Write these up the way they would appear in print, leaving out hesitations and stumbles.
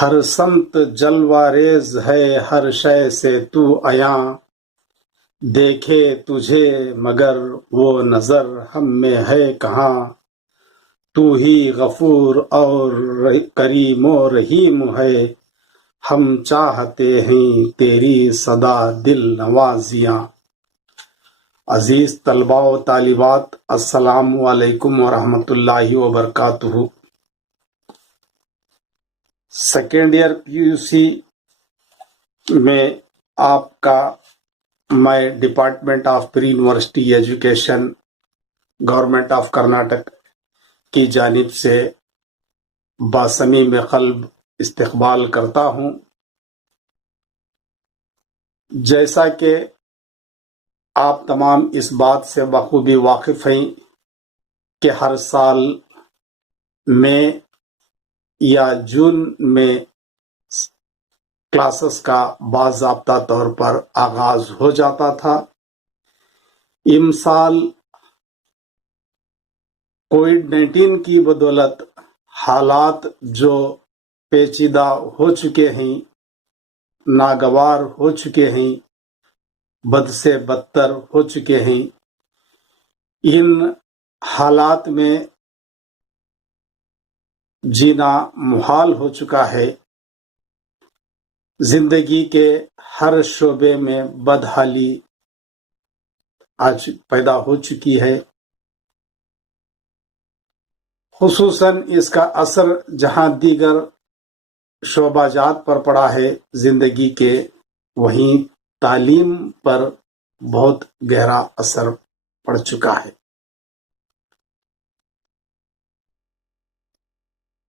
ہر سمت جلوہ ریز ہے ہر شے سے تو عیاں، دیکھے تجھے مگر وہ نظر ہم میں ہے کہاں۔ تو ہی غفور اور کریم و رحیم ہے، ہم چاہتے ہیں تیری سدا دل نوازیاں۔ عزیز طلباء و طالبات، السلام علیکم ورحمۃ اللہ وبرکاتہ۔ Second year P U C میں آپ کا میں department of pre university education government of Karnataka کی جانب سے باصمیم قلب استقبال کرتا ہوں۔ جیسا کہ آپ تمام اس بات سے بخوبی واقف ہیں کہ ہر سال مئی یا جون میں کلاسز کا باضابطہ طور پر آغاز ہو جاتا تھا۔ امسال کووڈ-19 کی بدولت حالات جو پیچیدہ ہو چکے ہیں، ناگوار ہو چکے ہیں، بد سے بدتر ہو چکے ہیں، ان حالات میں جینا محال ہو چکا ہے۔ زندگی کے ہر شعبے میں بدحالی آج پیدا ہو چکی ہے۔ خصوصاً اس کا اثر جہاں دیگر شعبہ جات پر پڑا ہے زندگی کے، وہیں تعلیم پر بہت گہرا اثر پڑ چکا ہے۔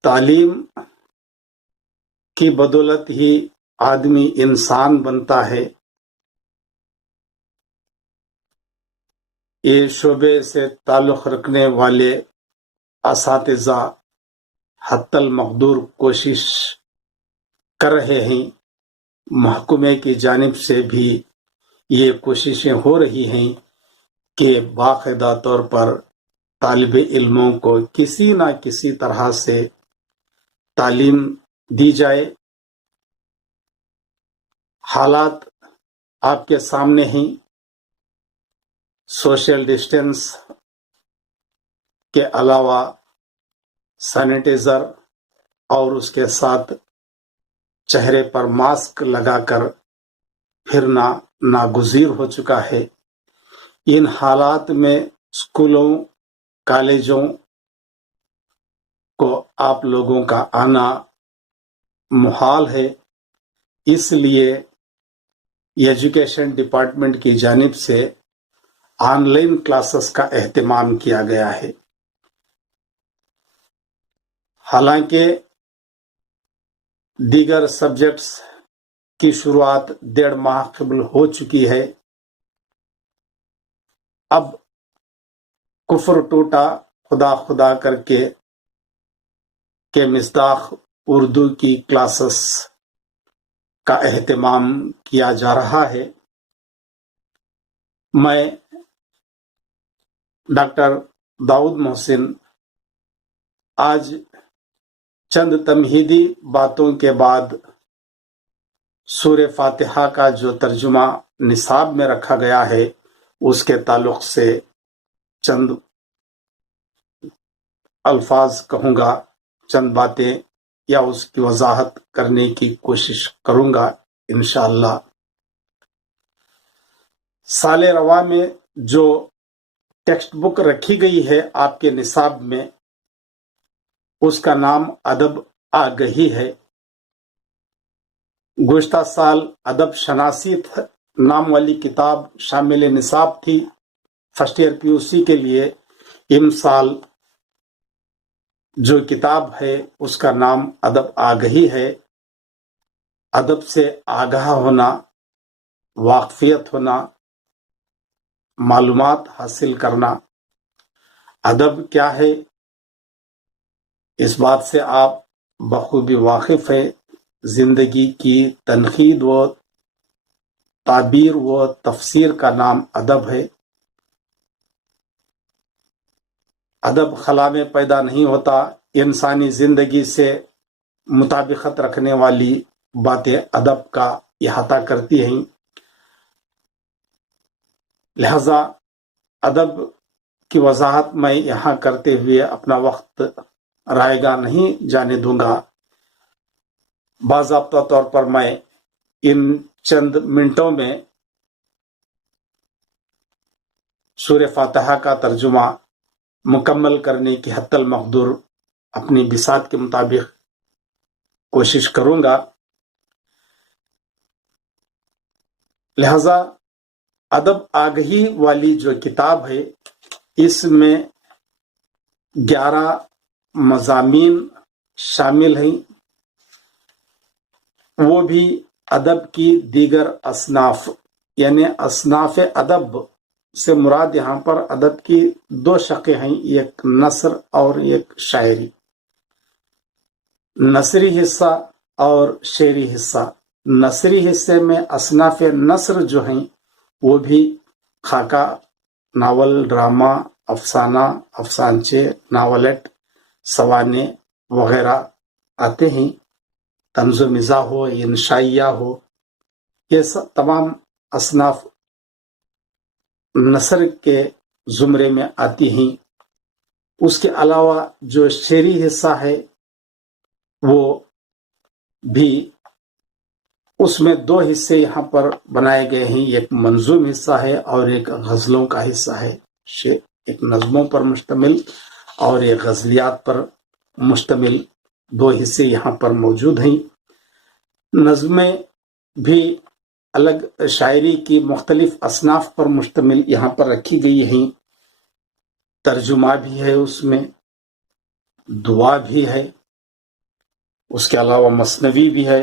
تعلیم کی بدولت ہی آدمی انسان بنتا ہے۔ یہ شعبے سے تعلق رکھنے والے اساتذہ حتی المقدور کوشش کر رہے ہیں، محکمے کی جانب سے بھی یہ کوششیں ہو رہی ہیں کہ باقاعدہ طور پر طالب علموں کو کسی نہ کسی طرح سے تعلیم دی جائے۔ حالات آپ کے سامنے ہیں۔ سوشل ڈسٹینس کے علاوہ سینیٹائزر اور اس کے ساتھ چہرے پر ماسک لگا کر پھرنا ناگزیر ہو چکا ہے۔ ان حالات میں اسکولوں، کالجوں کو آپ لوگوں کا آنا محال ہے۔ اس لیے ایجوکیشن ڈپارٹمنٹ کی جانب سے آن لائن کلاسز کا اہتمام کیا گیا ہے۔ حالانکہ دیگر سبجیکٹس کی شروعات 1.5 ماہ قبل ہو چکی ہے۔ اب کفر ٹوٹا خدا خدا کر کے مصداق اردو کی کلاسز کا اہتمام کیا جا رہا ہے۔ میں ڈاکٹر داؤد محسن آج چند تمہیدی باتوں کے بعد سورہ فاتحہ کا جو ترجمہ نصاب میں رکھا گیا ہے اس کے تعلق سے چند الفاظ کہوں گا، چند باتیں یا اس کی وضاحت کرنے کی کوشش کروں گا انشاءاللہ۔ سال رواں میں جو ٹیکسٹ بک رکھی گئی ہے آپ کے نصاب میں، اس کا نام ادب آگہی ہے۔ گزشتہ سال ادب شناسی نام والی کتاب شامل نصاب تھی فرسٹ ایئر پی یو سی کے لیے۔ ان سال جو کتاب ہے اس کا نام ادب آگہی ہے۔ ادب سے آگاہ ہونا، واقفیت ہونا، معلومات حاصل کرنا۔ ادب کیا ہے اس بات سے آپ بخوبی واقف ہیں۔ زندگی کی تنقید و تعبیر و تفسیر کا نام ادب ہے۔ ادب خلا میں پیدا نہیں ہوتا، انسانی زندگی سے مطابقت رکھنے والی باتیں ادب کا احاطہ کرتی ہیں، لہذا ادب کی وضاحت میں یہاں کرتے ہوئے اپنا وقت رائے گاہ نہیں جانے دوں گا۔ باضابطہ طور پر میں ان چند منٹوں میں سورہ فاتحہ کا ترجمہ مکمل کرنے کی حتی المقدور اپنی بساط کے مطابق کوشش کروں گا۔ لہذا ادب آگہی والی جو کتاب ہے، اس میں 11 مضامین شامل ہیں، وہ بھی ادب کی دیگر اصناف، یعنی اصناف ادب سے مراد یہاں پر ادب کی 2 شقیں ہیں، ایک نثر اور ایک شاعری، نثری حصہ اور شعری حصہ۔ نثری حصے میں اصناف نثر جو ہیں وہ بھی خاکہ، ناول، ڈرامہ، افسانہ، افسانچے، ناولٹ، سوانے وغیرہ آتے ہیں، طنز و مزاح ہو، انشائیہ ہو، یہ سب تمام اصناف نثر کے زمرے میں آتی ہیں۔ اس کے علاوہ جو شعری حصہ ہے وہ بھی، اس میں 2 حصے یہاں پر بنائے گئے ہیں، ایک منظوم حصہ ہے اور ایک غزلوں کا حصہ ہے، ایک نظموں پر مشتمل اور ایک غزلیات پر مشتمل 2 حصے یہاں پر موجود ہیں۔ نظمیں بھی الگ شاعری کی مختلف اصناف پر مشتمل یہاں پر رکھی گئی ہیں، ترجمہ بھی ہے، اس میں دعا بھی ہے، اس کے علاوہ مثنوی بھی ہے،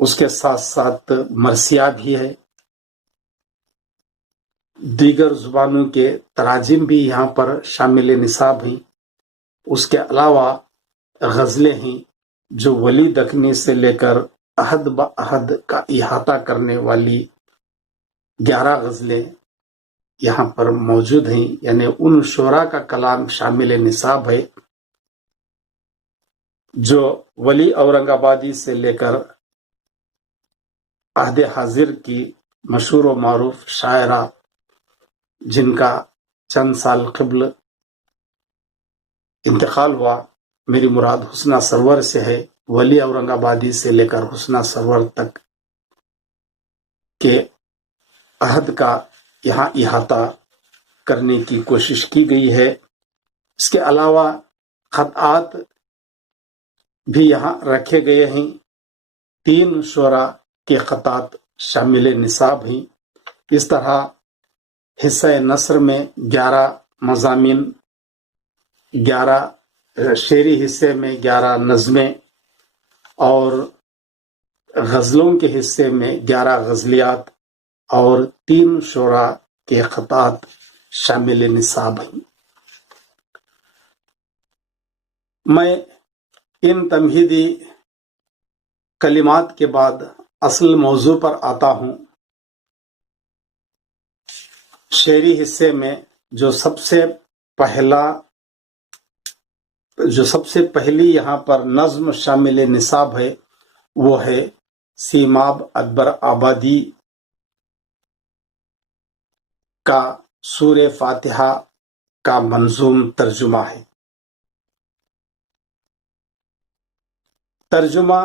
اس کے ساتھ ساتھ مرثیہ بھی ہے، دیگر زبانوں کے تراجم بھی یہاں پر شامل نصاب ہیں۔ اس کے علاوہ غزلیں ہیں جو ولی دکنی سے لے کر عہد با عہد کا احاطہ کرنے والی 11 غزلیں یہاں پر موجود ہیں، یعنی ان شعراء کا کلام شامل نصاب ہے جو ولی اورنگ آبادی سے لے کر عہد حاضر کی مشہور و معروف شاعرہ، جن کا چند سال قبل انتقال ہوا، میری مراد حسنہ سرور سے ہے، ولی اورنگ آبادی سے لے کر حسنہ سرور تک کے عہد کا یہاں احاطہ کرنے کی کوشش کی گئی ہے۔ اس کے علاوہ خطآت بھی یہاں رکھے گئے ہیں، 3 شعراء کے خطات شامل نصاب ہیں۔ اس طرح حصہ نثر میں 11 مضامین، 11 شعری حصے میں 11 نظمیں، اور غزلوں کے حصے میں 11 غزلیات اور 3 شعراء کے خطات شامل نصاب ہیں۔ میں ان تمہیدی کلمات کے بعد اصل موضوع پر آتا ہوں۔ شعری حصے میں جو سب سے پہلی یہاں پر نظم شامل نصاب ہے وہ ہے سیماب اکبر آبادی کا سورہ فاتحہ کا منظوم ترجمہ ہے۔ ترجمہ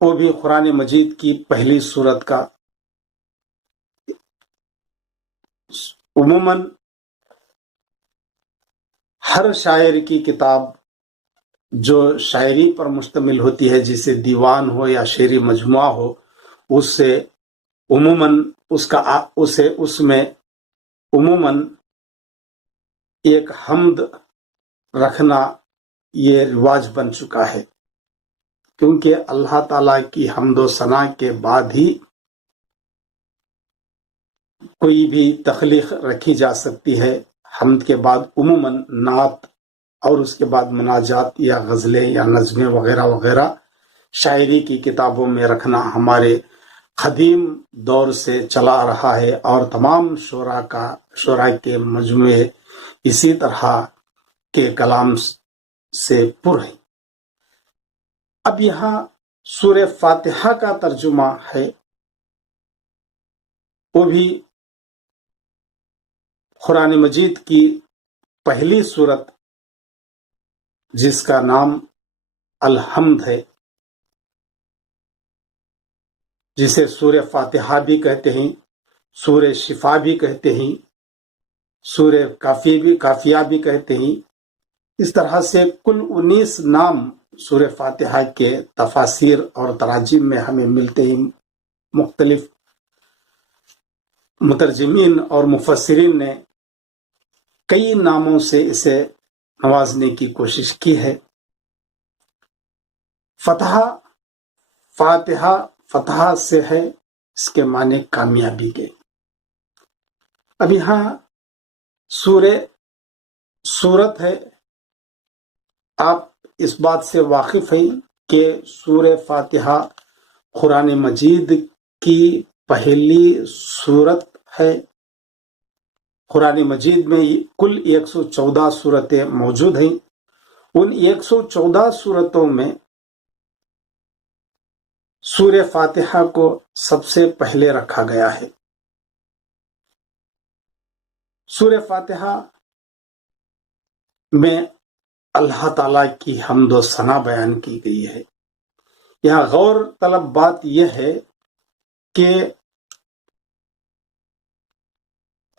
وہ بھی قرآن مجید کی پہلی سورت کا۔ عموماً ہر شاعر کی کتاب جو شاعری پر مشتمل ہوتی ہے، جسے دیوان ہو یا شعری مجموعہ ہو، اس میں عموماً ایک حمد رکھنا یہ رواج بن چکا ہے، کیونکہ اللہ تعالیٰ کی حمد و ثنا کے بعد ہی کوئی بھی تخلیق رکھی جا سکتی ہے۔ حمد کے بعد عموماً نعت اور اس کے بعد مناجات یا غزلیں یا نظمیں وغیرہ وغیرہ شاعری کی کتابوں میں رکھنا ہمارے قدیم دور سے چلا آ رہا ہے، اور تمام شعراء کے مجموعے اسی طرح کے کلام سے پر ہیں۔ اب یہاں سورہ فاتحہ کا ترجمہ ہے، وہ بھی قرآن مجید کی پہلی سورت جس کا نام الحمد ہے، جسے سورہ فاتحہ بھی کہتے ہیں، سورہ شفا بھی کہتے ہیں، سورہ کافیہ بھی کہتے ہیں۔ اس طرح سے کل 19 نام سورہ فاتحہ کے تفاسیر اور تراجم میں ہمیں ملتے ہیں۔ مختلف مترجمین اور مفسرین نے کئی ناموں سے اسے نوازنے کی کوشش کی ہے۔ فتح سے ہے، اس کے معنی کامیابی کے۔ اب یہاں سورت ہے، آپ اس بات سے واقف ہیں کہ سورہ فاتحہ قرآن مجید کی پہلی سورت ہے۔ قرآن مجید میں کل 114 سورتیں موجود ہیں۔ ان 114 سورتوں میں سورہ فاتحہ کو سب سے پہلے رکھا گیا ہے۔ سورہ فاتحہ میں اللہ تعالیٰ کی حمد و ثنا بیان کی گئی ہے۔ یہاں غور طلب بات یہ ہے کہ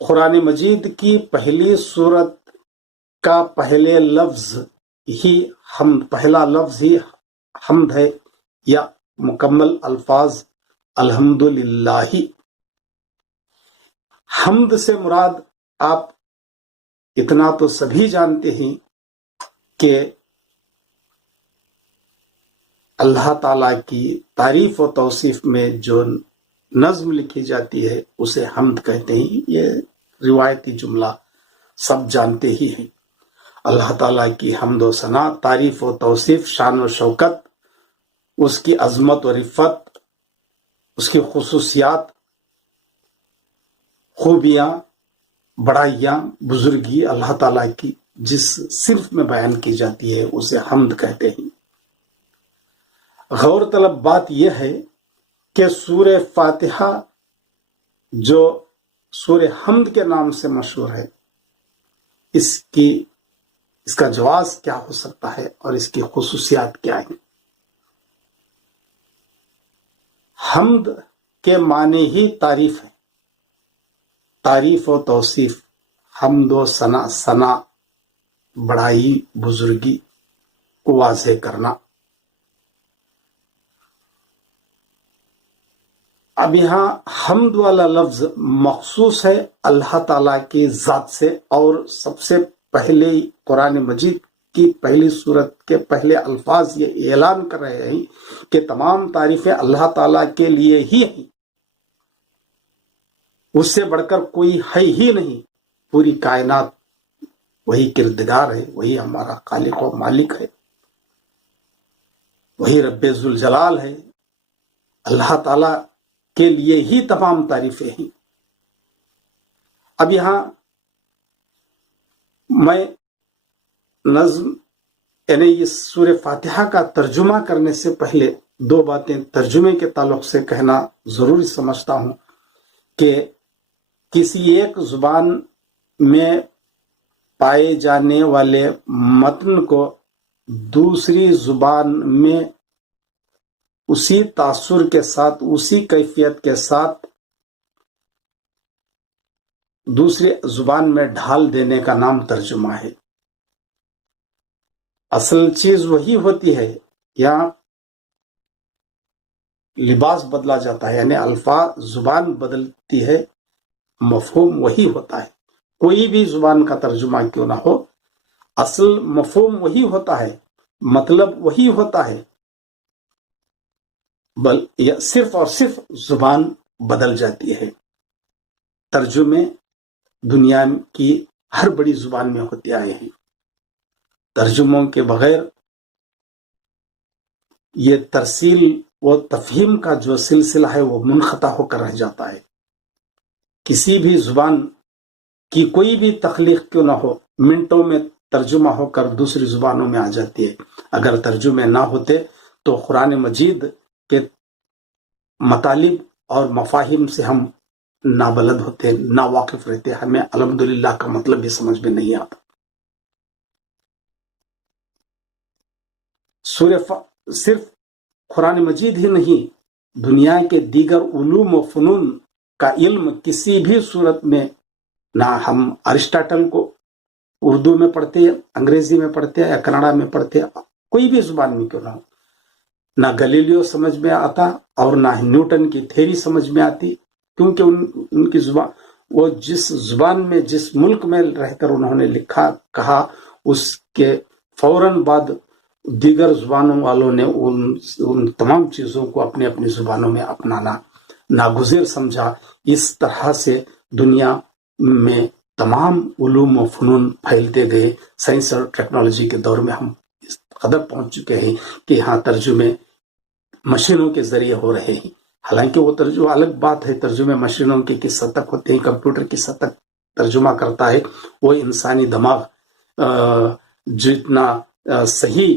قرآن مجید کی پہلی سورت کا پہلا لفظ ہی حمد ہے، یا مکمل الفاظ الحمدللہ۔ حمد سے مراد آپ اتنا تو سبھی جانتے ہیں کہ اللہ تعالی کی تعریف و توصیف میں جو نظم لکھی جاتی ہے اسے حمد کہتے ہیں۔ یہ روایتی جملہ سب جانتے ہی ہیں۔ اللہ تعالیٰ کی حمد و ثنا، تعریف و توصیف، شان و شوکت، اس کی عظمت و رفت، اس کی خصوصیات، خوبیاں، بڑائیاں، بزرگی اللہ تعالیٰ کی جس صرف میں بیان کی جاتی ہے اسے حمد کہتے ہیں۔ غور طلب بات یہ ہے کہ سورہ فاتحہ جو سورہ حمد کے نام سے مشہور ہے، اس کا جواز کیا ہو سکتا ہے اور اس کی خصوصیات کیا ہیں؟ حمد کے معنی ہی تعریف ہے، تعریف و توصیف، حمد و ثنا، بڑائی، بزرگی کو واضح کرنا۔ اب یہاں حمد والا لفظ مخصوص ہے اللہ تعالیٰ کی ذات سے، اور سب سے پہلے قرآن مجید کی پہلی سورت کے پہلے الفاظ یہ اعلان کر رہے ہیں کہ تمام تعریفیں اللہ تعالیٰ کے لیے ہی ہیں، اس سے بڑھ کر کوئی ہے ہی نہیں۔ پوری کائنات وہی کردگار ہے، وہی ہمارا خالق و مالک ہے، وہی رب ذوالجلال ہے۔ اللہ تعالیٰ کے لیے ہی تمام تعریفیں ہیں۔ اب یہاں میں نظم یعنی اس سورہ فاتحہ کا ترجمہ کرنے سے پہلے دو باتیں ترجمے کے تعلق سے کہنا ضروری سمجھتا ہوں کہ کسی ایک زبان میں پائے جانے والے متن کو دوسری زبان میں اسی تاثر کے ساتھ، اسی کیفیت کے ساتھ دوسری زبان میں ڈھال دینے کا نام ترجمہ ہے۔ اصل چیز وہی ہوتی ہے، یہاں لباس بدلا جاتا ہے، یعنی الفاظ، زبان بدلتی ہے، مفہوم وہی ہوتا ہے۔ کوئی بھی زبان کا ترجمہ کیوں نہ ہو، اصل مفہوم وہی ہوتا ہے، مطلب وہی ہوتا ہے، صرف اور صرف زبان بدل جاتی ہے۔ ترجمے دنیا کی ہر بڑی زبان میں ہوتے آئے ہیں، ترجموں کے بغیر یہ ترسیل و تفہیم کا جو سلسلہ ہے وہ منقطع ہو کر رہ جاتا ہے۔ کسی بھی زبان کی کوئی بھی تخلیق کیوں نہ ہو، منٹوں میں ترجمہ ہو کر دوسری زبانوں میں آ جاتی ہے۔ اگر ترجمے نہ ہوتے تو قرآن مجید کے مطالب اور مفاہیم سے ہم نابلد ہوتے، ناواقف رہتے، ہمیں الحمدللہ کا مطلب بھی سمجھ میں نہیں آتا۔ صرف قرآن مجید ہی نہیں، دنیا کے دیگر علوم و فنون کا علم کسی بھی صورت میں، نہ ہم ارسطاٹل کو اردو میں پڑھتے، انگریزی میں پڑھتے یا کنڑا میں پڑھتے، کوئی بھی زبان میں کیوں نہ ہو، نہ گلیلیو سمجھ میں آتا اور نہ نیوٹن کی تھیری سمجھ میں آتی، کیونکہ ان کی زبان، وہ جس زبان میں جس ملک میں رہ کر انہوں نے لکھا کہا، اس کے فوراً بعد دیگر زبانوں والوں نے ان تمام چیزوں کو اپنی اپنی زبانوں میں اپنانا ناگزیر سمجھا۔ اس طرح سے دنیا میں تمام علوم و فنون پھیلتے گئے۔ سائنس اور ٹیکنالوجی کے دور میں ہم اس قدر پہنچ چکے ہیں کہ یہاں ترجمے مشینوں کے ذریعے ہو رہے ہیں، حالانکہ وہ ترجمہ الگ بات ہے، ترجمے مشینوں کے کس حد تک ہوتے ہیں، کمپیوٹر کس حد تک ترجمہ کرتا ہے، وہ انسانی دماغ جتنا صحیح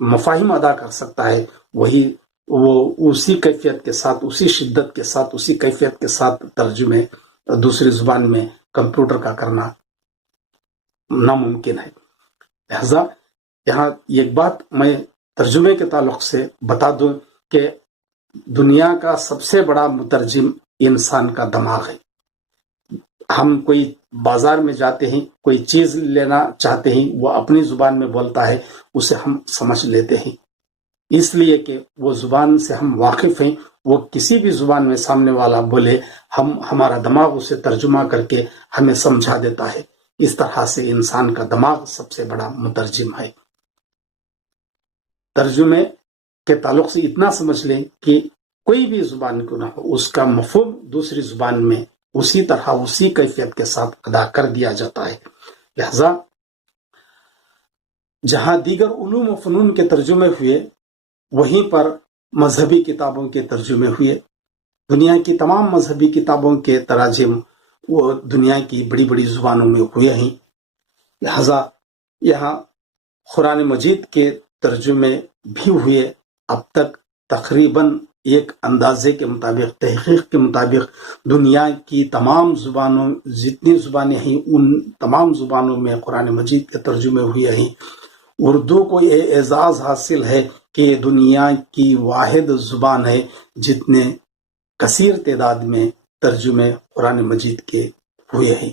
مفاہیم ادا کر سکتا ہے، وہی وہ اسی کیفیت کے ساتھ، اسی شدت کے ساتھ، اسی کیفیت کے ساتھ ترجمے دوسری زبان میں کمپیوٹر کا کرنا ناممکن ہے۔ لہذا یہاں ایک بات میں ترجمے کے تعلق سے بتا دوں کہ دنیا کا سب سے بڑا مترجم انسان کا دماغ ہے۔ ہم کوئی بازار میں جاتے ہیں، کوئی چیز لینا چاہتے ہیں، وہ اپنی زبان میں بولتا ہے، اسے ہم سمجھ لیتے ہیں، اس لیے کہ وہ زبان سے ہم واقف ہیں۔ وہ کسی بھی زبان میں سامنے والا بولے، ہمارا دماغ اسے ترجمہ کر کے ہمیں سمجھا دیتا ہے۔ اس طرح سے انسان کا دماغ سب سے بڑا مترجم ہے۔ ترجمے کے تعلق سے اتنا سمجھ لیں کہ کوئی بھی زبان کیوں نہ ہو، اس کا مفہوم دوسری زبان میں اسی طرح اسی کیفیت کے ساتھ ادا کر دیا جاتا ہے۔ لہذا جہاں دیگر علوم و فنون کے ترجمے ہوئے، وہیں پر مذہبی کتابوں کے ترجمے ہوئے۔ دنیا کی تمام مذہبی کتابوں کے تراجم وہ دنیا کی بڑی بڑی زبانوں میں ہوئے ہیں۔ لہذا یہاں قرآن مجید کے ترجمے بھی ہوئے۔ اب تک تقریباً ایک اندازے کے مطابق، تحقیق کے مطابق، دنیا کی تمام زبانوں، جتنی زبانیں ہیں ان تمام زبانوں میں قرآن مجید کے ترجمے ہوئے ہیں۔ اردو کو یہ اعزاز حاصل ہے کہ دنیا کی واحد زبان ہے جتنے کثیر تعداد میں ترجمے قرآن مجید کے ہوئے ہیں۔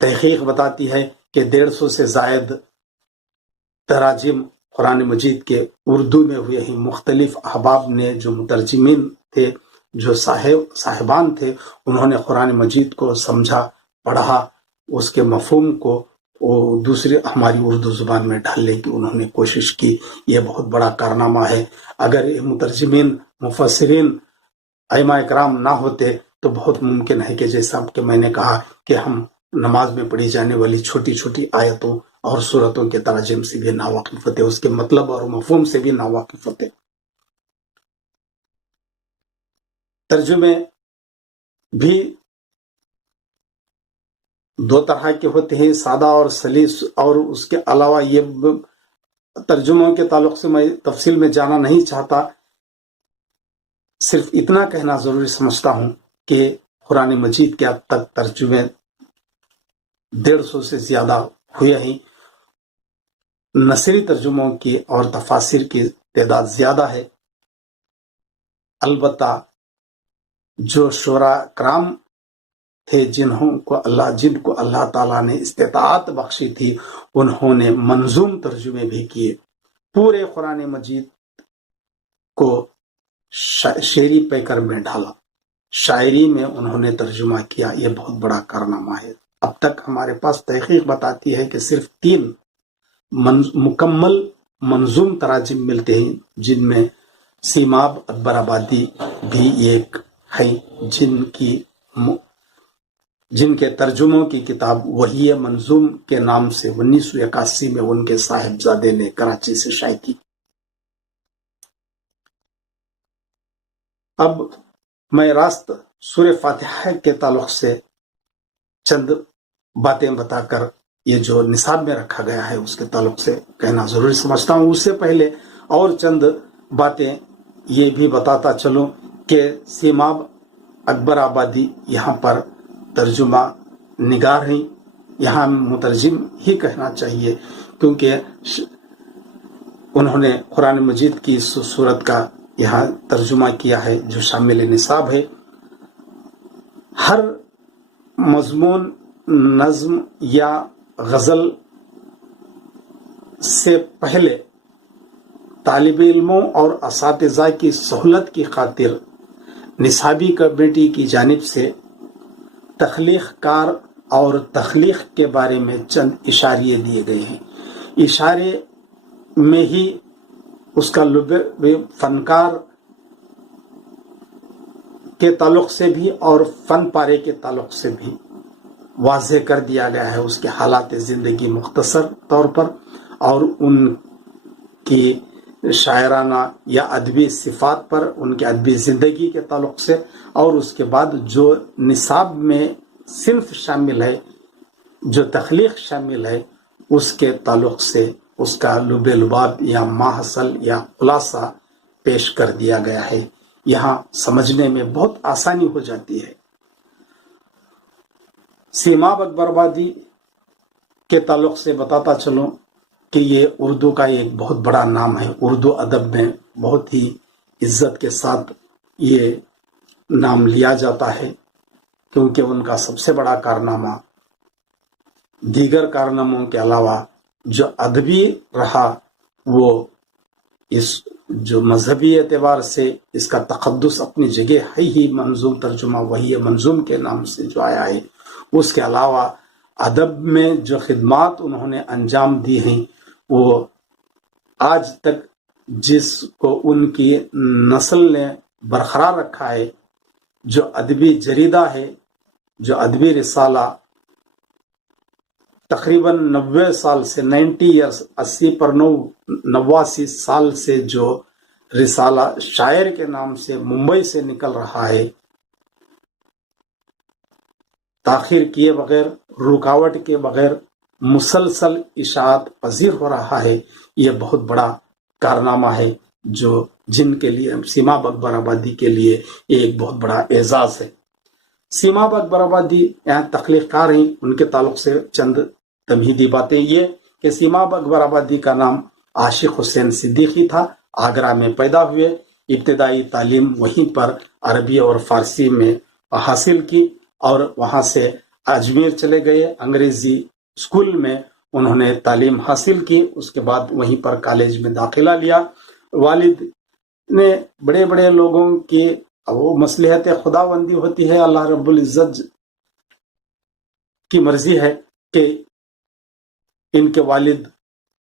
تحقیق بتاتی ہے کہ 150 سے زائد تراجم قرآن مجید کے اردو میں ہوئے ہیں۔ مختلف احباب نے، جو مترجمین تھے، جو صاحبان تھے، انہوں نے قرآن مجید کو سمجھا، پڑھا، اس کے مفہوم کو دوسری ہماری اردو زبان میں ڈالنے کی انہوں نے کوشش کی۔ یہ بہت بڑا کارنامہ ہے۔ اگر یہ مترجمین، مفسرین، ائمہ اکرام نہ ہوتے تو بہت ممکن ہے کہ جیسا کہ میں نے کہا کہ ہم نماز میں پڑھی جانے والی چھوٹی چھوٹی آیتوں اور سورتوں کے تراجم سے بھی ناواقف ہوتے، اس کے مطلب اور مفہوم سے بھی ناواقف ہوتے۔ ترجمے بھی دو طرح کے ہوتے ہیں، سادہ اور سلیس، اور اس کے علاوہ یہ ترجموں کے تعلق سے میں تفصیل میں جانا نہیں چاہتا، صرف اتنا کہنا ضروری سمجھتا ہوں کہ قرآن مجید کے اب تک ترجمے 150 سے زیادہ ہوئے ہیں۔ نثری ترجموں کی اور تفاسیر کی تعداد زیادہ ہے۔ البتہ جو شعراء کرام تھے، جن کو اللہ تعالیٰ نے استطاعت بخشی تھی، انہوں نے منظوم ترجمے بھی کیے۔ پورے قرآن مجید کو شعری پیکر میں ڈالا، شاعری میں انہوں نے ترجمہ کیا۔ یہ بہت بڑا کارنامہ ہے۔ اب تک ہمارے پاس تحقیق بتاتی ہے کہ صرف 3 مکمل منظوم تراجم ملتے ہیں، جن میں سیماب اکبر آبادی بھی ایک ہے، جن کے ترجموں کی کتاب وحی منظوم کے نام سے 1981 میں ان کے صاحبزادے نے کراچی سے شائع کی۔ اب میں راست سورہ فاتحہ کے تعلق سے چند باتیں بتا کر یہ جو نصاب میں رکھا گیا ہے اس کے تعلق سے کہنا ضروری سمجھتا ہوں۔ اس سے پہلے اور چند باتیں یہ بھی بتاتا چلوں کہ سیماب اکبر آبادی یہاں پر ترجمہ نگار ہیں، یہاں مترجم ہی کہنا چاہیے، کیونکہ انہوں نے قرآن مجید کی اس صورت کا یہاں ترجمہ کیا ہے جو شامل نصاب ہے۔ ہر مضمون، نظم یا غزل سے پہلے طالب علموں اور اساتذہ کی سہولت کی خاطر نصابی کمیٹی کی جانب سے تخلیق کار اور تخلیق کے بارے میں چند اشاریے دیے گئے ہیں۔ اشارے میں ہی اس کا فنکار کے تعلق سے بھی اور فن پارے کے تعلق سے بھی واضح کر دیا گیا ہے، اس کے حالات زندگی مختصر طور پر اور ان کی شاعرانہ یا ادبی صفات پر، ان کے ادبی زندگی کے تعلق سے، اور اس کے بعد جو نصاب میں صنف شامل ہے، جو تخلیق شامل ہے، اس کے تعلق سے اس کا لب لباب یا ماحصل یا خلاصہ پیش کر دیا گیا ہے۔ یہاں سمجھنے میں بہت آسانی ہو جاتی ہے۔ سیماب اکبر آبادی کے تعلق سے بتاتا چلوں کہ یہ اردو کا ایک بہت بڑا نام ہے، اردو ادب میں بہت ہی عزت کے ساتھ یہ نام لیا جاتا ہے، کیونکہ ان کا سب سے بڑا کارنامہ دیگر کارناموں کے علاوہ جو ادبی رہا، وہ اس جو مذہبی اعتبار سے اس کا تقدس اپنی جگہ ہے ہی، منظوم ترجمہ وہی منظوم کے نام سے جو آیا ہے، اس کے علاوہ ادب میں جو خدمات انہوں نے انجام دی ہیں، وہ آج تک جس کو ان کی نسل نے برقرار رکھا ہے، جو ادبی جریدہ ہے، جو ادبی رسالہ تقریباً 90 سال سے 90 ایئرس 89 سال سے جو رسالہ شاعر کے نام سے ممبئی سے نکل رہا ہے، تاخیر کیے بغیر، رکاوٹ کے بغیر مسلسل اشاعت پذیر ہو رہا ہے، یہ بہت بڑا کارنامہ ہے جو جن کے لیے سیماب اکبر آبادی کے لیے ایک بہت بڑا اعزاز ہے۔ سیماب اکبر آبادی یہاں تخلیق کار ہیں، ان کے تعلق سے چند تمہیدی باتیں یہ کہ سیماب اکبر آبادی کا نام عاشق حسین صدیقی تھا، آگرہ میں پیدا ہوئے، ابتدائی تعلیم وہیں پر عربی اور فارسی میں حاصل کی، اور وہاں سے اجمیر چلے گئے، انگریزی اسکول میں انہوں نے تعلیم حاصل کی، اس کے بعد وہیں پر کالج میں داخلہ لیا۔ والد نے بڑے بڑے لوگوں کی وہ مصلحت خداوندی ہوتی ہے، اللہ رب العزت کی مرضی ہے کہ ان کے والد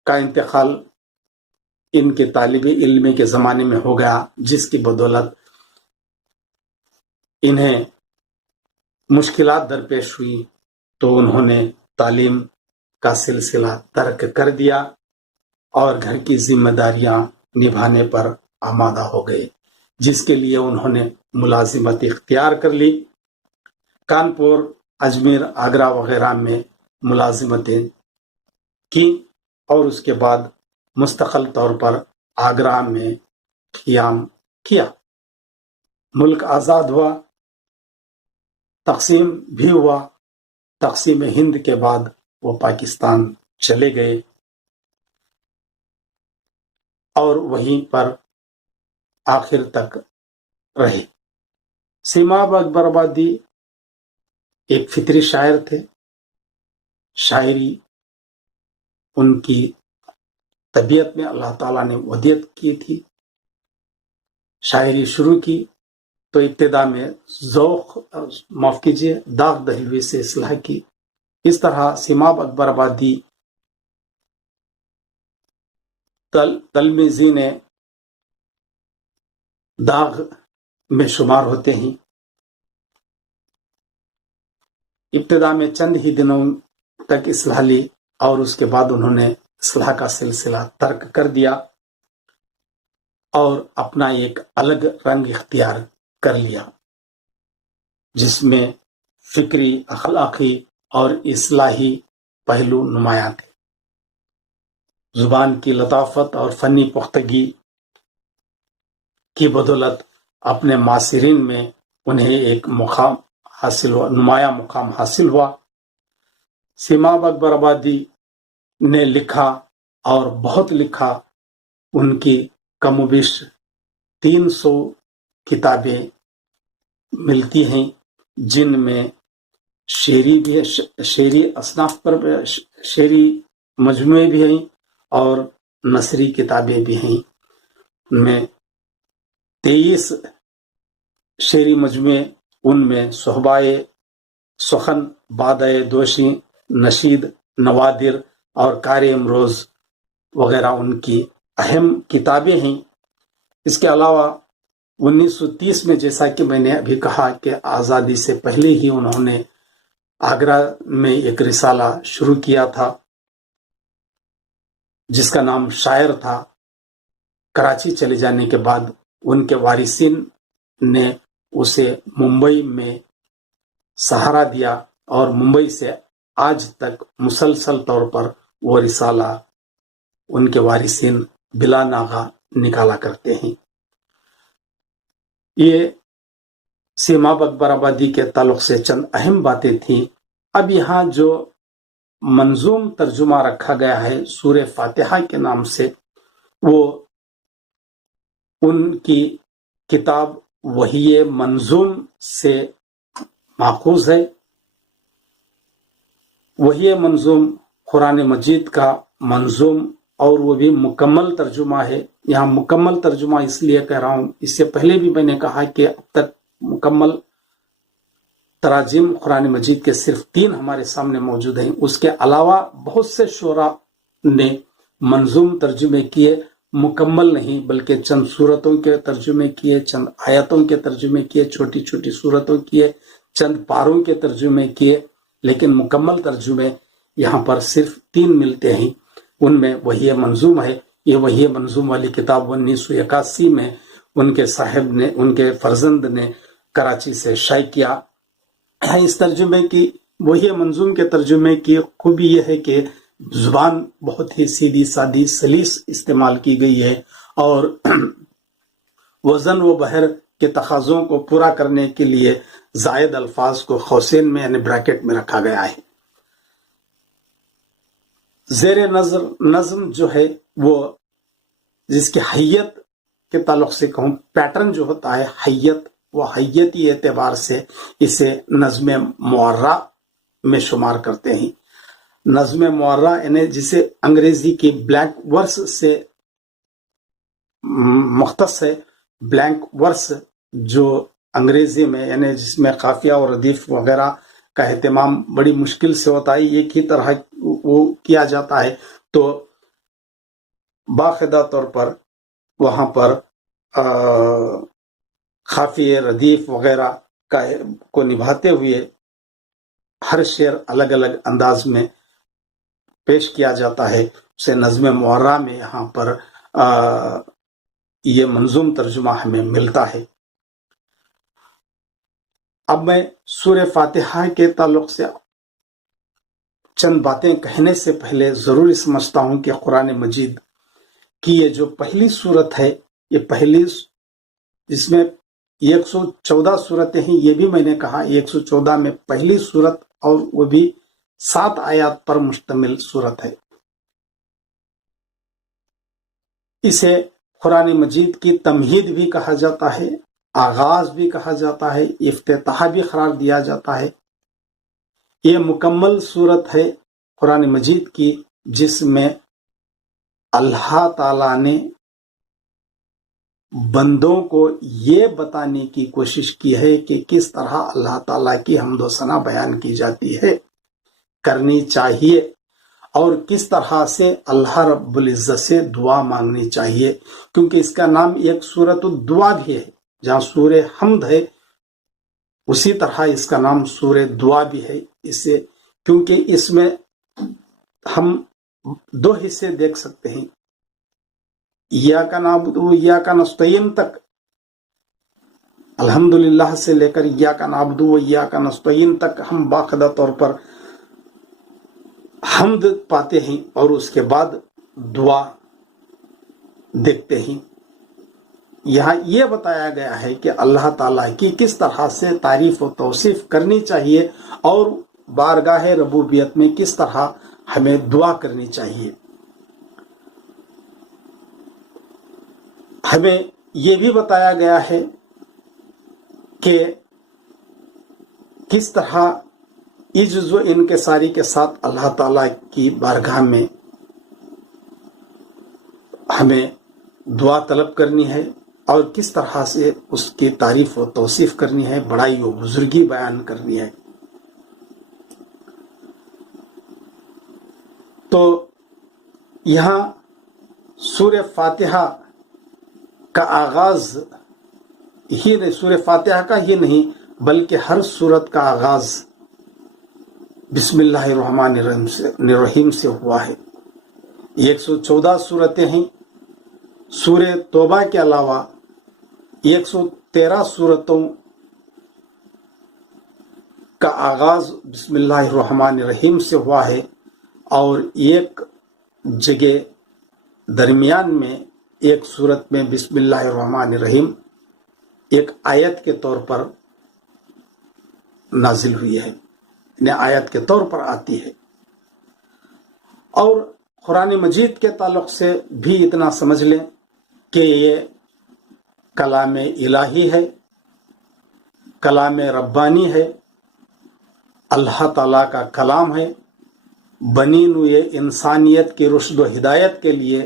کا انتقال ان کے طالب علم کے زمانے میں ہو گیا، جس کی بدولت انہیں مشکلات درپیش ہوئی، تو انہوں نے تعلیم کا سلسلہ ترک کر دیا اور گھر کی ذمہ داریاں نبھانے پر آمادہ ہو گئے، جس کے لیے انہوں نے ملازمت اختیار کر لی۔ کانپور، اجمیر، آگرہ وغیرہ میں ملازمتیں کی، اور اس کے بعد مستقل طور پر آگرہ میں قیام کیا۔ ملک آزاد ہوا، تقسیم بھی ہوا، تقسیم ہند کے بعد وہ پاکستان چلے گئے اور وہیں پر آخر تک رہے۔ سیماب اکبر آبادی ایک فطری شاعر تھے، شاعری ان کی طبیعت میں اللہ تعالیٰ نے ودیت کی تھی۔ شاعری شروع کی تو ابتدا میں ذوق، معاف کیجیے، داغ دہلوی سے اصلاح کی۔ اس طرح سیماب اکبر آبادی تلمیذین داغ میں شمار ہوتے ہیں۔ ابتدا میں چند ہی دنوں تک اصلاح لی، اور اس کے بعد انہوں نے اصلاح کا سلسلہ ترک کر دیا اور اپنا ایک الگ رنگ اختیار کر لیا، جس میں فکری، اخلاقی اور اصلاحی پہلو نمایاں تھے۔ زبان کی لطافت اور فنی پختگی کی بدولت اپنے معاصرین میں انہیں ایک مقام حاصل ہوا، نمایاں مقام حاصل ہوا۔ سیماب اکبر آبادی نے لکھا اور بہت لکھا، ان کی کم و بیش 300 کتابیں ملتی ہیں، جن میں شعری بھی ہے، شعری اصناف پر شعری مجموعے بھی ہیں اور نثری کتابیں بھی ہیں۔ ان میں 23 شعری مجموعے، ان میں صحبائے سخن، بادۂ دوشی، نشید، نوادر اور کار امروز وغیرہ ان کی اہم کتابیں ہیں۔ اس کے علاوہ 1930 میں، جیسا کہ میں نے ابھی کہا کہ آزادی سے پہلے ہی انہوں نے آگرہ میں ایک رسالہ شروع کیا تھا جس کا نام شاعر تھا۔ کراچی چلے جانے کے بعد ان کے وارثین نے اسے ممبئی میں سہارا دیا اور ممبئی سے آج تک مسلسل طور پر وہ رسالہ ان کے وارثین بلا ناغہ نکالا کرتے ہیں۔ یہ سیماب اکبر آبادی کے تعلق سے چند اہم باتیں تھیں۔ اب یہاں جو منظوم ترجمہ رکھا گیا ہے سورہ فاتحہ کے نام سے، وہ ان کی کتاب وحی منظوم سے ماخوذ ہے۔ وحی منظوم قرآن مجید کا منظوم اور وہ بھی مکمل ترجمہ ہے۔ یہاں مکمل ترجمہ اس لیے کہہ رہا ہوں، اس سے پہلے بھی میں نے کہا کہ اب تک مکمل تراجم قرآن مجید کے صرف 3 ہمارے سامنے موجود ہیں۔ اس کے علاوہ بہت سے شعراء نے منظوم ترجمے کیے، مکمل نہیں بلکہ چند صورتوں کے ترجمے کیے، چند آیتوں کے ترجمے کیے، چھوٹی چھوٹی صورتوں کیے، چند پاروں کے ترجمے کیے، لیکن مکمل ترجمے یہاں پر صرف 3 ملتے ہیں۔ ان میں وحی منظوم ہے۔ یہ وحی منظوم والی کتاب 1981 میں ان کے صاحب نے، ان کے فرزند نے کراچی سے شائع کیا۔ اس ترجمے کی، وحی منظوم کے ترجمے کی خوبی یہ ہے کہ زبان بہت ہی سیدھی سادی سلیس استعمال کی گئی ہے اور وزن و بحر کے تقاضوں کو پورا کرنے کے لیے زائد الفاظ کو قوسین میں یعنی بریکٹ میں رکھا گیا ہے۔ زیر نظم جو ہے وہ جس کی حیت کے تعلق سے کہوں، پیٹرن جو ہوتا ہے حیت، وہ حیتی اعتبار سے اسے نظم معرہ میں شمار کرتے ہیں۔ نظم معرہ یعنی جسے انگریزی کی بلینک ورس سے مختص ہے۔ بلینک ورس جو انگریزی میں یعنی جس میں قافیہ اور ردیف وغیرہ کا اہتمام بڑی مشکل سے ہوتا ہے، ایک ہی طرح وہ کیا جاتا ہے، تو باقاعدہ طور پر وہاں پر قافیہ ردیف وغیرہ کو نبھاتے ہوئے ہر شعر الگ الگ انداز میں پیش کیا جاتا ہے، اسے نظم معرہ میں یہاں پر یہ منظوم ترجمہ ہمیں ملتا ہے۔ اب میں سورہ فاتحہ کے تعلق سے چند باتیں کہنے سے پہلے ضروری سمجھتا ہوں کہ قرآن مجید کی یہ جو پہلی سورت ہے، یہ پہلی، جس میں 114 سورتیں ہیں، یہ بھی میں نے کہا 114 میں پہلی سورت، اور وہ بھی 7 آیات پر مشتمل سورت ہے۔ اسے قرآن مجید کی تمہید بھی کہا جاتا ہے، آغاز بھی کہا جاتا ہے، افتتاح بھی قرار دیا جاتا ہے۔ یہ مکمل صورت ہے قرآن مجید کی جس میں اللہ تعالیٰ نے بندوں کو یہ بتانے کی کوشش کی ہے کہ کس طرح اللہ تعالیٰ کی حمد و ثنا بیان کی جاتی ہے، کرنی چاہیے، اور کس طرح سے اللہ رب العزت سے دعا مانگنی چاہیے، کیونکہ اس کا نام ایک سورۃ الدعا بھی ہے۔ جہاں سورہ حمد ہے اسی طرح اس کا نام سورہ دعا بھی ہے، اسے کیونکہ اس میں ہم 2 حصے دیکھ سکتے ہیں، ایاک نعبد و ایاک نستعین تک، الحمدللہ سے لے کر ایاک نعبد و ایاک نستعین تک ہم باقاعدہ طور پر حمد پاتے ہیں، اور اس کے بعد دعا دیکھتے ہیں یہاں یہ بتایا گیا ہے کہ اللہ تعالیٰ کی کس طرح سے تعریف و توصیف کرنی چاہیے اور بارگاہ ربوبیت میں کس طرح ہمیں دعا کرنی چاہیے. ہمیں یہ بھی بتایا گیا ہے کہ کس طرح عجز و انکساری کے ساتھ اللہ تعالیٰ کی بارگاہ میں ہمیں دعا طلب کرنی ہے اور کس طرح سے اس کی تعریف و توصیف کرنی ہے، بڑائی و بزرگی بیان کرنی ہے. تو یہاں سورہ فاتحہ کا آغاز ہی نہیں، سورہ فاتحہ کا ہی نہیں بلکہ ہر سورت کا آغاز بسم اللہ الرحمن الرحیم سے ہوا ہے. 114 سورتیں ہیں. سورہ توبہ کے علاوہ 113 سورتوں کا آغاز بسم اللہ الرحمن الرحیم سے ہوا ہے اور ایک جگہ درمیان میں ایک سورت میں بسم اللہ الرحمن الرحیم ایک آیت کے طور پر نازل ہوئی ہے، یعنی آیت کے طور پر آتی ہے. اور قرآن مجید کے تعلق سے بھی اتنا سمجھ لیں کہ یہ کلام الہی ہے، کلام ربانی ہے، اللہ تعالیٰ کا کلام ہے، بنی نوع انسانیت کی رشد و ہدایت کے لیے،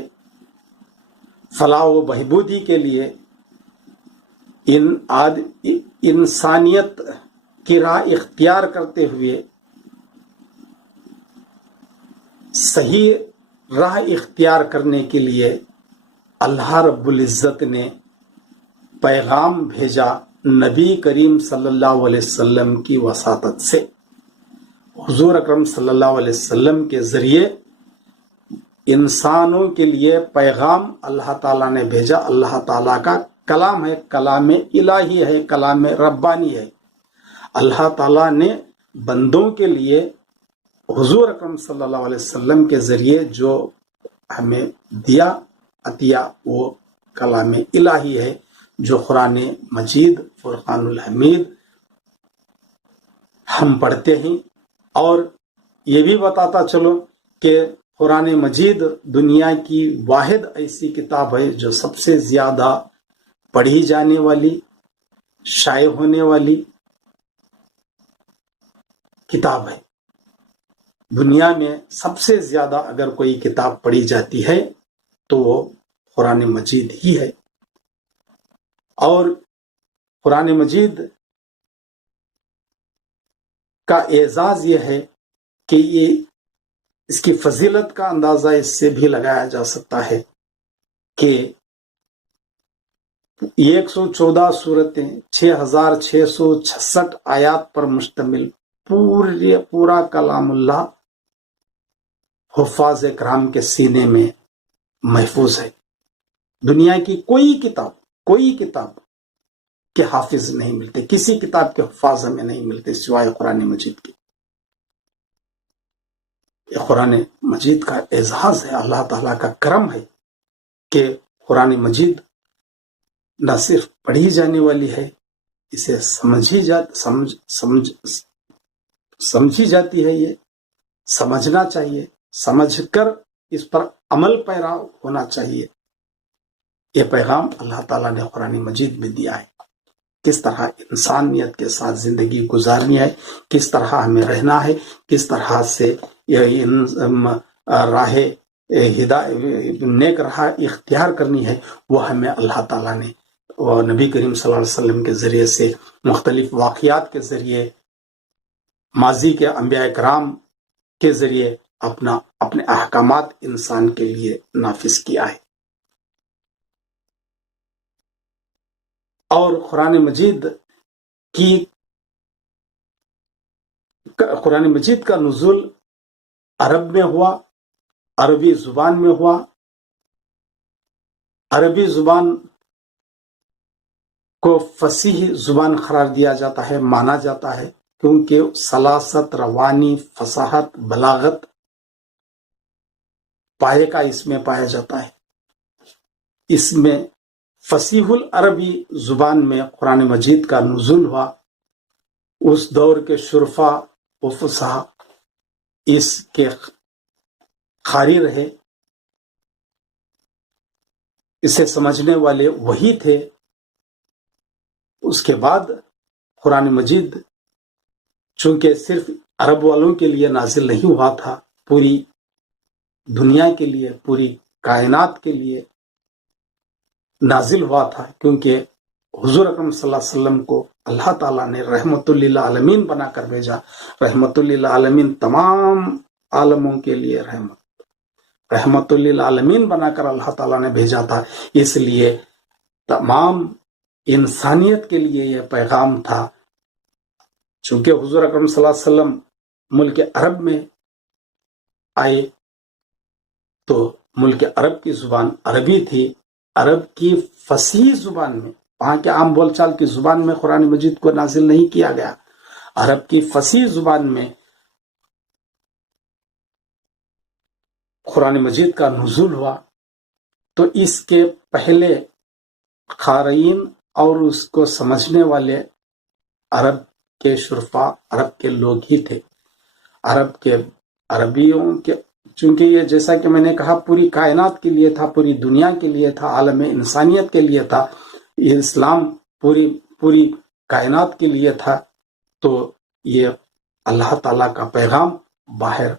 فلاح و بہبودی کے لیے، انسانیت کی راہ اختیار کرتے ہوئے صحیح راہ اختیار کرنے کے لیے اللہ رب العزت نے پیغام بھیجا نبی کریم صلی اللہ علیہ وسلم کی وساطت سے. حضور اکرم صلی اللہ علیہ وسلم کے ذریعے انسانوں کے لیے پیغام اللہ تعالیٰ نے بھیجا. اللہ تعالیٰ کا کلام ہے، کلام الہی ہے، کلام ربانی ہے. اللہ تعالیٰ نے بندوں کے لیے حضور اکرم صلی اللہ علیہ وسلم کے ذریعے جو ہمیں دیا عطیہ وہ کلام الہی ہے، جو قرآن مجید فرقان الحمید ہم پڑھتے ہیں. اور یہ بھی بتاتا چلو کہ قرآن مجید دنیا کی واحد ایسی کتاب ہے جو سب سے زیادہ پڑھی جانے والی، شائع ہونے والی کتاب ہے. دنیا میں سب سے زیادہ اگر کوئی کتاب پڑھی جاتی ہے تو وہ قرآن مجید ہی ہے. اور قرآن مجید کا اعزاز یہ ہے کہ اس کی فضیلت کا اندازہ اس سے بھی لگایا جا سکتا ہے کہ 114 صورتیں 6666 آیات پر مشتمل پورا کلام اللہ حفاظ کرام کے سینے میں محفوظ ہے. دنیا کی کوئی کتاب کے حافظ نہیں ملتے، کسی کتاب کے حفاظ ہمیں نہیں ملتے سوائے قرآن مجید کی. یہ قرآن مجید کا اعزاز ہے، اللہ تعالیٰ کا کرم ہے کہ قرآن مجید نہ صرف پڑھی جانے والی ہے، اسے سمجھی جاتی ہے. یہ سمجھنا چاہیے، سمجھ کر اس پر عمل پیرا ہونا چاہیے. یہ پیغام اللہ تعالیٰ نے قرآن مجید میں دیا ہے، کس طرح انسانیت کے ساتھ زندگی گزارنی ہے، کس طرح ہمیں رہنا ہے، کس طرح سے راہ نیک راہ اختیار کرنی ہے، وہ ہمیں اللہ تعالیٰ نے اور نبی کریم صلی اللہ علیہ وسلم کے ذریعے سے مختلف واقعات کے ذریعے، ماضی کے انبیاء کرام کے ذریعے اپنے احکامات انسان کے لیے نافذ کیا ہے. اور قرآن مجید کا نزول عرب میں ہوا، عربی زبان میں ہوا. عربی زبان کو فصیح زبان قرار دیا جاتا ہے، مانا جاتا ہے، کیونکہ سلاست، روانی، فصاحت، بلاغت پائے کا اس میں پایا جاتا ہے۔ اس میں فصیح العربی زبان میں قرآن مجید کا نزول ہوا۔ اس دور کے شرفا و فصحا اس کے قاری رہے، اسے سمجھنے والے وہی تھے۔ اس کے بعد قرآن مجید چونکہ صرف عرب والوں کے لیے نازل نہیں ہوا تھا، پوری دنیا کے لیے، پوری کائنات کے لیے نازل ہوا تھا، کیونکہ حضور اکرم صلی اللہ علیہ وسلم کو اللہ تعالیٰ نے رحمت للعالمین بنا کر بھیجا۔ رحمت للعالمین تمام عالموں کے لیے رحمت للعالمین بنا کر اللہ تعالیٰ نے بھیجا تھا، اس لیے تمام انسانیت کے لیے یہ پیغام تھا۔ چونکہ حضور اکرم صلی اللہ علیہ وسلم ملک عرب میں آئے تو ملک عرب کی زبان عربی تھی، عرب کی فصیح زبان میں، وہاں کے عام بول چال کی زبان میں قرآن مجید کو نازل نہیں کیا گیا، عرب کی فصیح زبان میں قرآن مجید کا نزول ہوا۔ تو اس کے پہلے قارئین اور اس کو سمجھنے والے عرب کے شرفا، عرب کے لوگ ہی تھے، عربیوں کے، چونکہ یہ جیسا کہ میں نے کہا پوری کائنات کے لیے تھا، پوری دنیا کے لیے تھا، عالم انسانیت کے لیے تھا، یہ اسلام پوری کائنات کے لیے تھا، تو یہ اللہ تعالیٰ کا پیغام باہر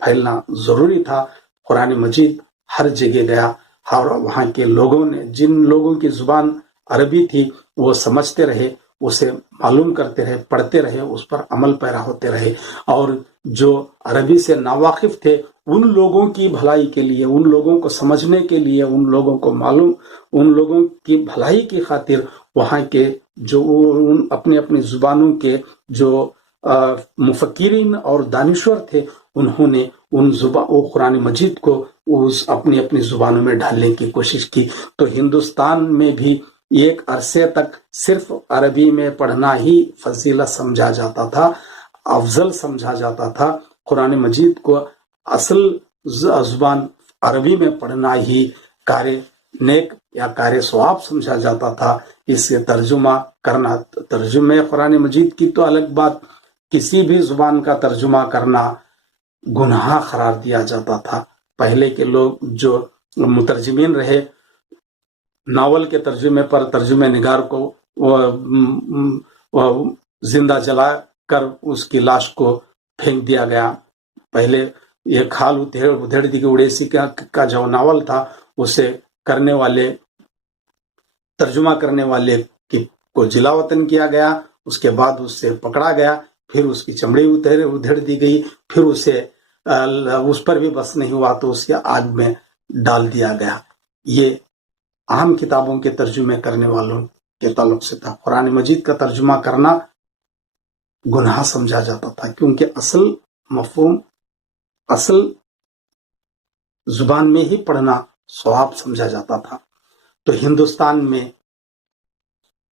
پھیلنا ضروری تھا۔ قرآن مجید ہر جگہ گیا، اور وہاں کے لوگوں نے، جن لوگوں کی زبان عربی تھی، وہ سمجھتے رہے، اسے معلوم کرتے رہے، پڑھتے رہے، اس پر عمل پیرا ہوتے رہے، اور جو عربی سے ناواقف تھے ان لوگوں کی بھلائی کے لیے، ان لوگوں کو سمجھنے کے لیے، ان لوگوں کو معلوم، ان لوگوں کی بھلائی کی خاطر وہاں کے جو اپنی اپنی زبانوں کے جو مفکرین اور دانشور تھے، انہوں نے قرآن مجید کو اپنی اپنی زبانوں میں ڈالنے کی کوشش کی۔ تو ہندوستان میں بھی ایک عرصے تک صرف عربی میں پڑھنا ہی فضیلت سمجھا جاتا تھا، افضل سمجھا جاتا تھا۔ قرآن مجید کو اصل زبان عربی میں پڑھنا ہی کار نیک یا کار ثواب سمجھا جاتا تھا۔ اس سے ترجمہ کرنا، ترجمہ قرآن مجید کی تو الگ بات، کسی بھی زبان کا ترجمہ کرنا گناہ قرار دیا جاتا تھا۔ پہلے کے لوگ جو مترجمین رہے، ناول کے ترجمے پر ترجمہ نگار کو زندہ جلا کر اس کی لاش کو پھینک دیا گیا۔ پہلے یہ کھال ادھیڑ دی اڑیسی کا جو ناول تھا، اسے کرنے والے، ترجمہ کرنے والے کو جلا وطن کیا گیا، اس کے بعد اس سے پکڑا گیا، پھر اس کی چمڑی ادھیڑ دی گئی، پھر اس پر بھی بس نہیں ہوا تو اسے آگ میں ڈال دیا گیا۔ یہ عام کتابوں کے ترجمے کرنے والوں کے تعلق سے تھا۔ قرآن مجید کا ترجمہ کرنا گناہ سمجھا جاتا تھا، کیونکہ اصل مفہوم، اصل زبان میں ہی پڑھنا ثواب سمجھا جاتا تھا۔ تو ہندوستان میں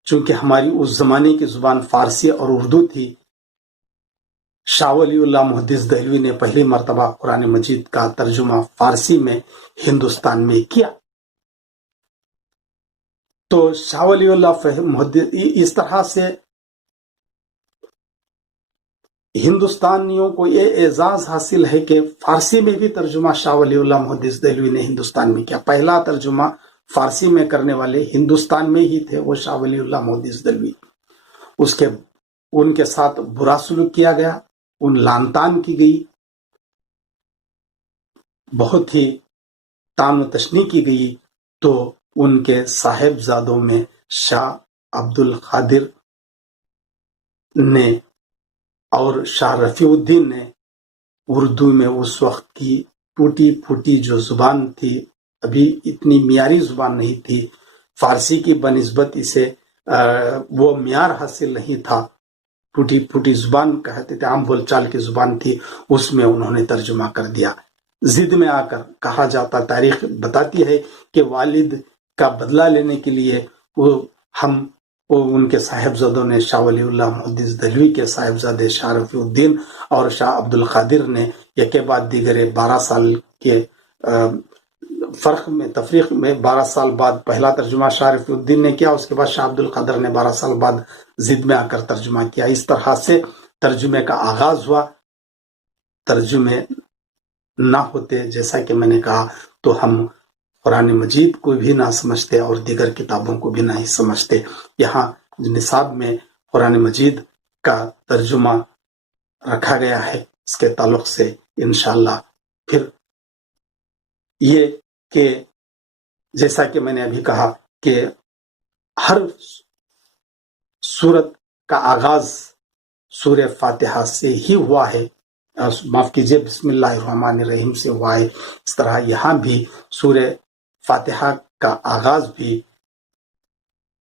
چونکہ ہماری اس زمانے کی زبان فارسی اور اردو تھی، شاہ ولی اللہ محدث دہلوی نے پہلی مرتبہ قرآن مجید کا ترجمہ فارسی میں ہندوستان میں کیا۔ تو شاہ ولی اللہ محدث، اس طرح سے ہندوستانیوں کو یہ اعزاز حاصل ہے کہ فارسی میں بھی ترجمہ شاہ ولی اللہ محدث دہلوی نے ہندوستان میں کیا۔ پہلا ترجمہ فارسی میں کرنے والے ہندوستان میں ہی تھے، وہ شاہ ولی اللہ محدث دہلوی۔ ان کے ساتھ برا سلوک کیا گیا، ان لان تان کی گئی، بہت ہی تان و تشنیع کی گئی۔ تو ان کے صاحبزادوں میں شاہ عبد القادر نے اور شاہ رفیع الدین نے اردو میں اس وقت کی ٹوٹی پھوٹی جو زبان تھی، ابھی اتنی معیاری زبان نہیں تھی، فارسی کی بنسبت اسے وہ معیار حاصل نہیں تھا، ٹوٹی پھوٹی زبان کہتے تھے، عام بول چال کی زبان تھی، اس میں انہوں نے ترجمہ کر دیا۔ ضد میں آ کر کہا جاتا، تاریخ بتاتی ہے کہ والد کا بدلہ لینے کے لیے ان کے صاحبزادوں نے، شاہ ولی اللہ محدث دہلوی کے صاحبزادے شاہ رفیع الدین اور شاہ عبد القادر نے یکے بعد دیگرے 12 سال کے فرق میں تفریق میں 12 سال بعد پہلا ترجمہ شاہ رفیع الدین نے کیا، اس کے بعد شاہ عبد القادر نے 12 سال بعد ضد میں آ کر ترجمہ کیا. اس طرح سے ترجمے کا آغاز ہوا. ترجمے نہ ہوتے جیسا کہ میں نے کہا تو ہم قرآن مجید کو بھی نہ سمجھتے اور دیگر کتابوں کو بھی نہ ہی سمجھتے. یہاں نصاب میں قرآن مجید کا ترجمہ رکھا گیا ہے. اس کے تعلق سے انشاءاللہ پھر یہ کہ جیسا کہ میں نے ابھی کہا کہ ہر سورت کا آغاز سورہ فاتحہ سے ہی ہوا ہے، معاف کیجیے بسم اللہ الرحمن الرحیم سے ہوا ہے. اس طرح یہاں بھی سورہ فاتحہ کا آغاز بھی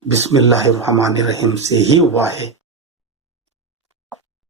بسم اللہ الرحمن الرحیم سے ہی ہوا ہے.